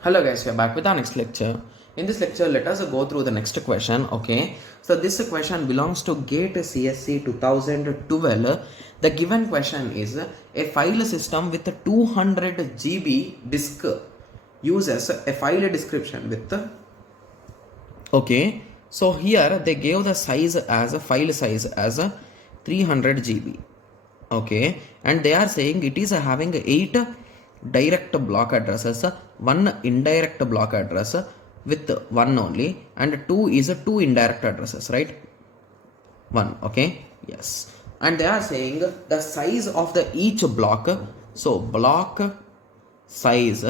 Hello guys, we are back with our next lecture. In this lecture, let us go through the next question. Okay, so this question belongs to GATE CSC 2012. The given question is a file system with a 200 GB disk uses a file description with okay. So here they gave the size as a file size as a 300 GB. Okay, and they are saying it is having 8 direct block addresses, 1 indirect block address with 1 only, and 2 is 2 indirect addresses, right? 1. Okay, yes, and they are saying the size of the each block, so block size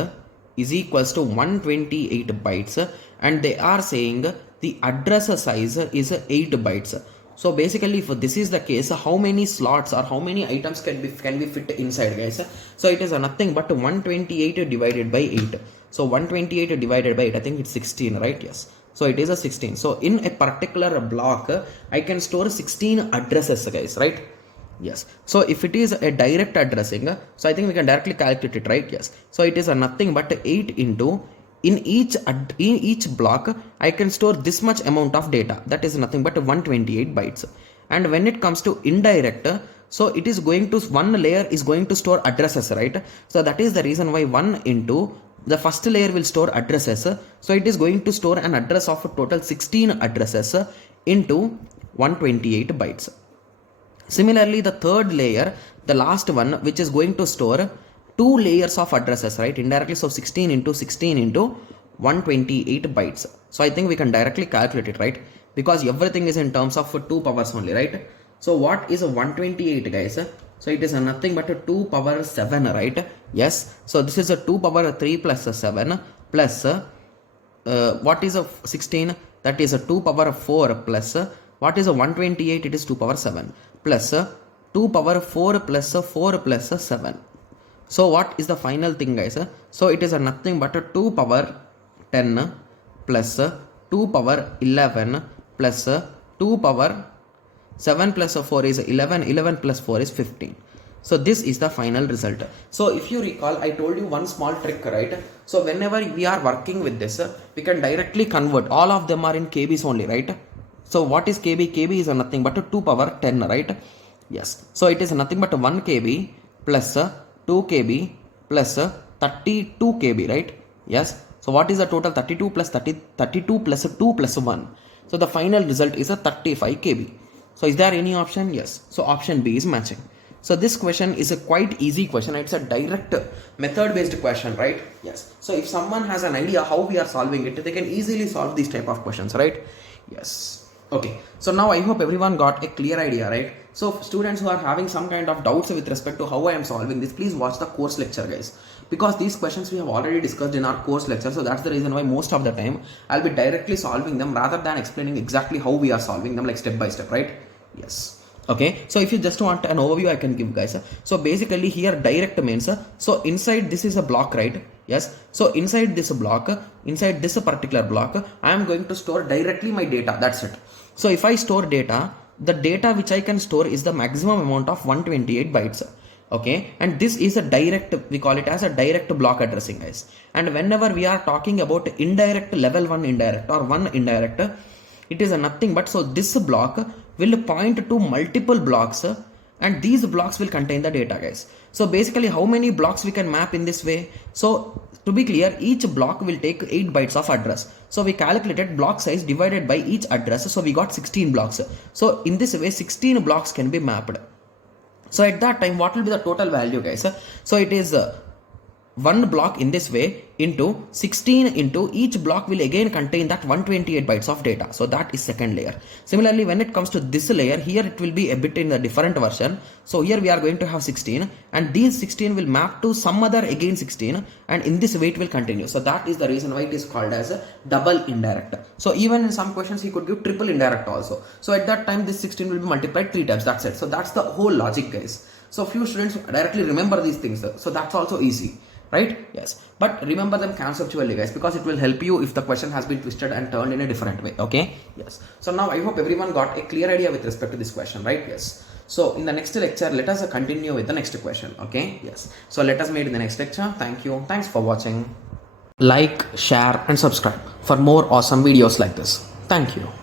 is equals to 128 bytes, and they are saying the address size is 8 bytes. So basically, if this is the case, how many slots or how many items can be fit inside, guys? So it is nothing but 128 divided by 8. So 128 divided by 8, I think it's 16, right? Yes. So it is a 16. So in a particular block, I can store 16 addresses, guys, right? Yes. So if it is a direct addressing, so I think we can directly calculate it, right? Yes. So it is a nothing but 8 into in each block I can store this much amount of data, that is nothing but 128 bytes. And when it comes to indirect, so it is going to one layer is going to store addresses, right? So that is the reason why 1 into the first layer will store addresses, so it is going to store an address of a total 16 addresses into 128 bytes. Similarly, the third layer, the last one, which is going to store 2 layers of addresses, right? Indirectly, so 16 into 16 into 128 bytes. So I think we can directly calculate it, right? Because everything is in terms of 2 powers only, right? So what is a 128, guys? So it is nothing but a 2 power 7, right? Yes. So this is a 2 power 3 plus 7 plus what is a 16? That is a 2 power 4 plus what is a 128? It is 2 power 7 plus 2 power 4 plus 4 plus 7. So what is the final thing, guys? So it is a nothing but a 2 power 10 plus 2 power 11 plus 2 power 7 plus 4 is 11, 11 plus 4 is 15. So this is the final result. So if you recall, I told you one small trick, right? So whenever we are working with this, we can directly convert. All of them are in KBs only, right? So what is KB? KB is nothing but 2 power 10, right? Yes. So it is nothing but 1 KB plus 2 KB plus 32 KB, right? Yes. So what is the total? 32 plus 32 plus 2 plus 1. So the final result is a 35 KB. So is there any option? Yes. So option B is matching. So this question is a quite easy question. It's a direct method based question, right? Yes. So if someone has an idea how we are solving it, they can easily solve these type of questions, right? Yes. Okay, so now I hope everyone got a clear idea, right? So students who are having some kind of doubts with respect to how I am solving this, please watch the course lecture, guys, because these questions we have already discussed in our course lecture. So that's the reason why most of the time I'll be directly solving them rather than explaining exactly how we are solving them, like step by step, right? Yes. Okay, so if you just want an overview, I can give, guys. So basically here direct means, so inside this is a block, right? Yes. So inside this block, inside this particular block, I am going to store directly my data. That's it. So if I store data, the data which I can store is the maximum amount of 128 bytes. Okay, and this is a direct, we call it as a direct block addressing, guys. And whenever we are talking about indirect, level 1 indirect or 1 indirect, it is a nothing but, so this block will point to multiple blocks and these blocks will contain the data, guys. So basically how many blocks we can map in this way? So to be clear, each block will take 8 bytes of address. So we calculated block size divided by each address. So we got 16 blocks. So in this way 16 blocks can be mapped. So at that time, what will be the total value, guys? So it is one block in this way into 16 into each block will again contain that 128 bytes of data. So that is second layer. Similarly, when it comes to this layer, here it will be a bit in a different version. So here we are going to have 16 and these 16 will map to some other again 16 and in this way it will continue. So that is the reason why it is called as a double indirect. So even in some questions he could give triple indirect also. So at that time this 16 will be multiplied 3 times. That's it. So that's the whole logic, guys. So few students directly remember these things. So that's also easy. Right? Yes. But remember them conceptually, guys, because it will help you if the question has been twisted and turned in a different way. Okay? Yes. So now I hope everyone got a clear idea with respect to this question, right? Yes. So in the next lecture, let us continue with the next question. Okay? Yes. So let us meet in the next lecture. Thank you. Thanks for watching. Like, share, and subscribe for more awesome videos like this. Thank you.